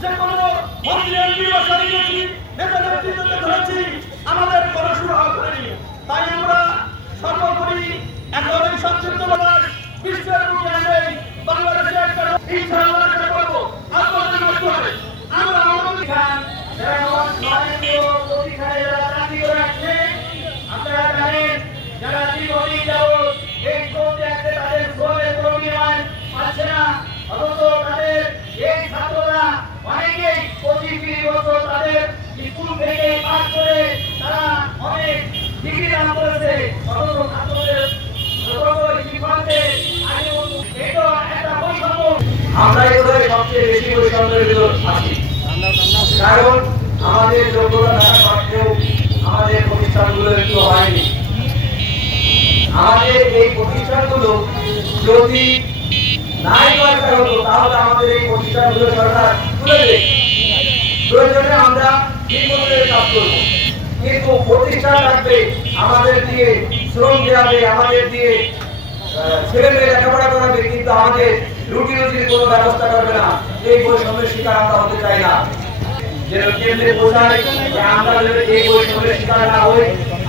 যে কোনো মন্ত্রী এমপি বা আমাদের কোনো সুরাহ করেনি। তাই আমরা সর্বোপরি এখন এই সংক্ষিপ্ত বিশ্বের নেই বাংলাদেশে বৈষম্যের কারণ আমাদের তাহলে আমাদের এই প্রতিষ্ঠানগুলো সরকার প্রয়োজনে আমরা কিন্তু প্রতিষ্ঠান রাখবে আমাদের দিয়ে, শ্রম দেওয়াবে আমাদের দিয়ে ছেলে মেয়ে লেখাপড়া করাবে কিন্তু আমাদের রুটি রুটির কোনো ব্যবস্থা করবে না। এই বৈষম্যের শিকার আমরা হতে চাই না। যেন কেন্দ্রে বোঝায় আমরা যেন এই বৈষম্যের শিকার না হই,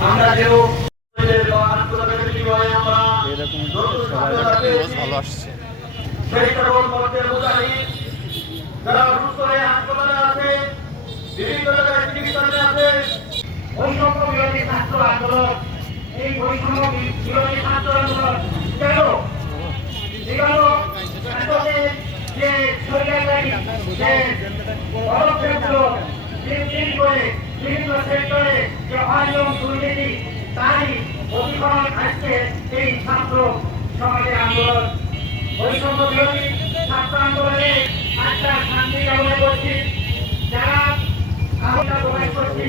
আমরা যেন কেন বিগত যে সরকারি যে পদক্ষেপগুলো ছাত্র সমাজের আন্দোলন বৈষম্য বিরোধী একটা শান্তি কামনা করছি যারা আহ্বান প্রকাশ করছি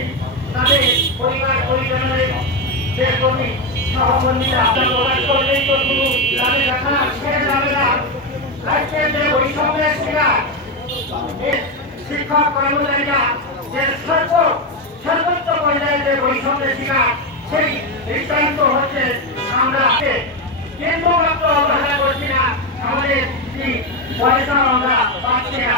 সহমর্মিতা আহ্বান প্রকাশ করলেই তো শুধু তাদের দেখা শেষ যাবে না আজকে যে বৈষম্যের শিকার এই শিক্ষক কর্মচারীরা যে সর্ব, সর্বোচ্চ পর্যায়ে যে বৈষম্যের শিকার, সেই দৃষ্টান্ত হচ্ছে আমরা। কিন্তু মাত্র অবহেলা করছি না, আমাদের পয়সা আমরা পাচ্ছি না।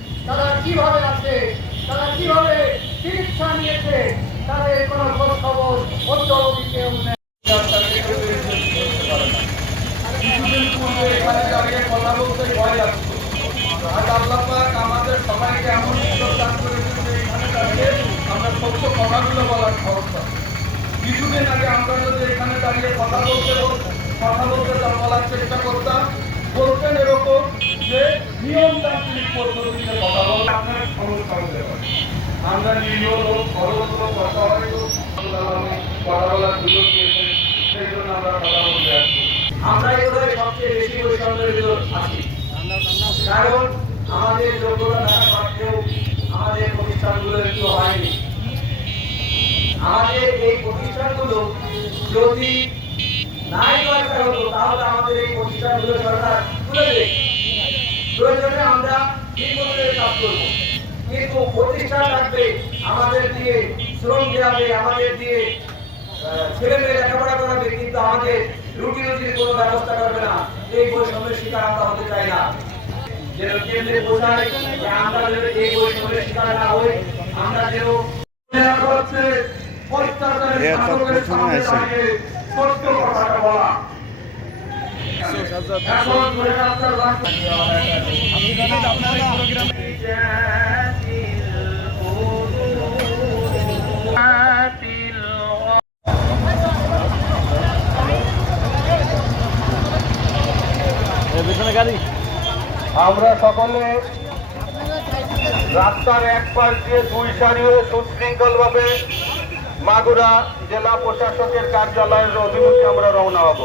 তারা কীভাবে আছে তারা কীভাবে চিকিৎসা নিয়েছে তাদের কোনো খোঁজ খবর কেউ নেই কথা বলতে সবাইকে এমন যে এখানে কথাগুলো বলার পাই। কিছুদিন আগে আমরা যদি এখানে দাঁড়িয়ে কথা বলতে বল- কথা বলতে বলার চেষ্টা করতাম, বলতেন এরকম যে নিয়মতান্ত্রিক পদ্ধতিতে কথা বলে আপনার সমস্যা হতে পারে আমরা নিরীহ লোক সরল লোক লোক আমাদের কথা বলার সুযোগ দিয়েছেন সেই জন্য আমরা কথা বলতে আসছি। আমরা এগুলোই সবচেয়ে বেশি বৈষম্যের ভিতর আছি। কারণ আমাদের যোগ্যতা থাকা সত্ত্বেও আমাদের প্রতিষ্ঠানগুলো একটু হয়নি। আমাদের এই প্রতিষ্ঠানগুলো যদি নাই দরকার হতো তাহলে আমাদের এই প্রতিষ্ঠানগুলো সরকার তুলে প্রয়োজনে আমরা কাজ করব। কিন্তু প্রতিষ্ঠান রাখবে আমাদের দিয়ে শ্রম দেওয়াবে আমাদের দিয়ে ছেলে মেয়ে লেখাপড়া করাবে কিন্তু আমাদের রুটি রুটির কোনো ব্যবস্থা করবে না। এই বৈষম্যের শিকার আমরা হতে চাই না। যেন কেন্দ্রে বোঝায় যে আমরা যেন এই বৈষম্যের শিকার না হই আমরা যেন অত্যাচারের শাসকের সামনে দাঁড়িয়ে সত্য কথাটা বলা এখন ধরে রাস্তার বাস আমরা সকলে রাস্তার এক পাশ দিয়ে দুই সারি হয়ে সুশৃঙ্খল ভাবে মাগুরা জেলা প্রশাসকের কার্যালয়ের অভিমুখে আমরা রওনা হব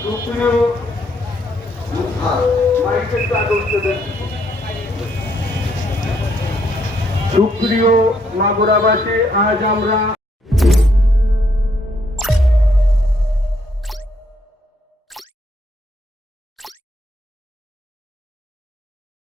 সুপ্রিয় মাইকের আগে উঠতে দেন। সুপ্রিয় মাগুরাবাসী আজ আমরা